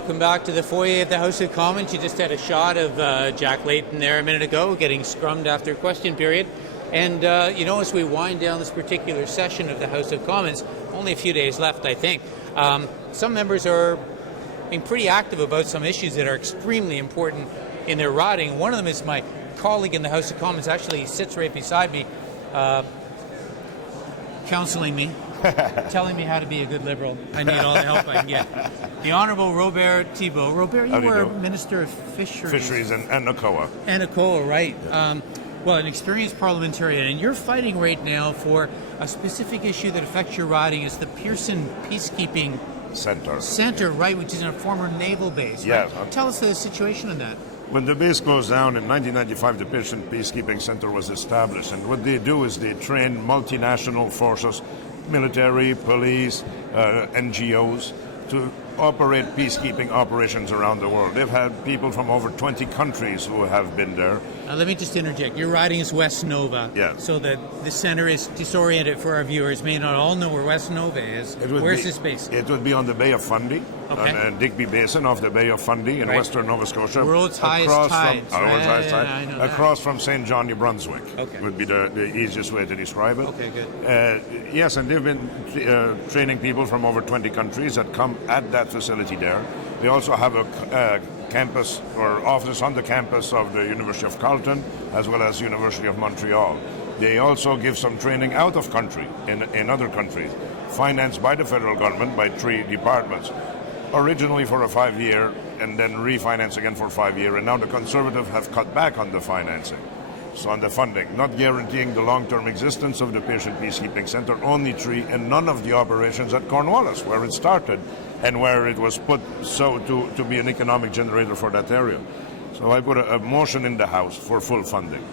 welcome back to the foyer of the House of Commons. You just had a shot of Jack Layton there a minute ago, getting scrummed after question period. And, as we wind down this particular session of the House of Commons, only a few days left, I think, some members are being pretty active about some issues that are extremely important in their riding. One of them is my colleague in the House of Commons, actually sits right beside me, counseling me, telling me how to be a good Liberal. I need all the help I can get. The Hon.Robert Thibault. Robert, you were Minister of Fisheries. Fisheries and NACOA. And NACOA, right. Yeah. Well, an experienced parliamentarian, and you're fighting right now for a specific issue that affects your riding. It's the Pierson Peacekeeping Centre, right, which is in a former naval base. Yes. Right? Tell us the situation on that. When the base closed down in 1995, the Pierson Peacekeeping Centre was established, and what they do is they train multinational forces, military, police, NGOs, to operate peacekeeping operations around the world. They've had people from over 20 countries who have been there. Let me just interject. Your riding is West Nova. Yeah. So that the centre is disoriented for our viewers. May not all know where West Nova is. Where's this base? It would be on the Bay of Fundy, on Digby Basin off the Bay of Fundy in western Nova Scotia. World's highest tides. Across from St. John, New Brunswick. Okay. Would be the easiest way to describe it. Okay, good. Yes, and they've been training people from over 20 countries that come at that facility there. They also have a campus or office on the campus of the University of Carleton as well as University of Montreal. They also give some training out of country in other countries, financed by the federal government by 3 departments. Originally for a 5-year and then refinance again for 5 years, and now the Conservatives have cut back on the financing. So on the funding, not guaranteeing the long-term existence of the Pierson Peacekeeping Centre, only 3, and none of the operations at Cornwallis, where it started and where it was put to be an economic generator for that area. So I put a motion in the House for full funding.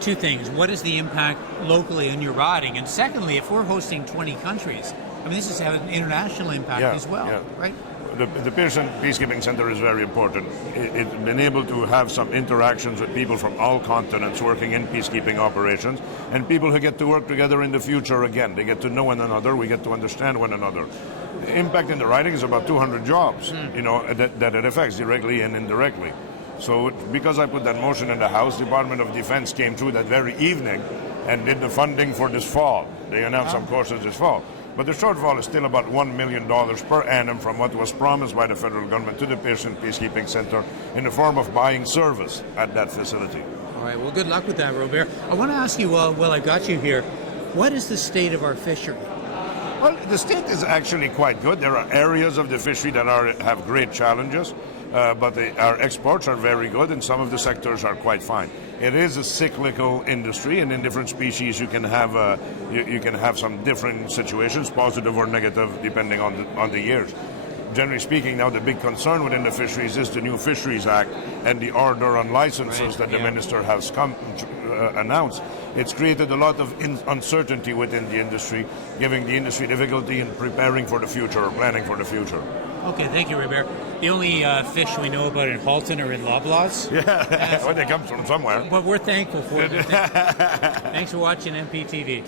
2 things. What is the impact locally on your riding? And secondly, if we're hosting 20 countries, this is having an international impact as well, right? The Pierson Peacekeeping Centre is very important. It's been able to have some interactions with people from all continents working in peacekeeping operations, and people who get to work together in the future again. They get to know one another, we get to understand one another. The impact in the riding is about 200 jobs, that it affects directly and indirectly. So because I put that motion in the House, Department of Defense came through that very evening and did the funding for this fall. They announced some courses this fall. But the shortfall is still about $1 million per annum from what was promised by the federal government to the Pierson Peacekeeping Centre in the form of buying service at that facility. All right, well, good luck with that, Robert. I want to ask you, while I got you here, what is the state of our fishery? Well, the state is actually quite good. There are areas of the fishery that have great challenges, but our exports are very good, and some of the sectors are quite fine. It is a cyclical industry, and in different species you can have some different situations, positive or negative, depending on the years. Generally speaking, now the big concern within the fisheries is the new Fisheries Act and the order on licenses that the minister has announced. It's created a lot of uncertainty within the industry, giving the industry difficulty in preparing for the future or planning for the future. Okay, thank you, Robert. The only fish we know about in Halton are in Loblaws. Yeah, well, they come from somewhere. But we're thankful for it. Thanks for watching MPtv.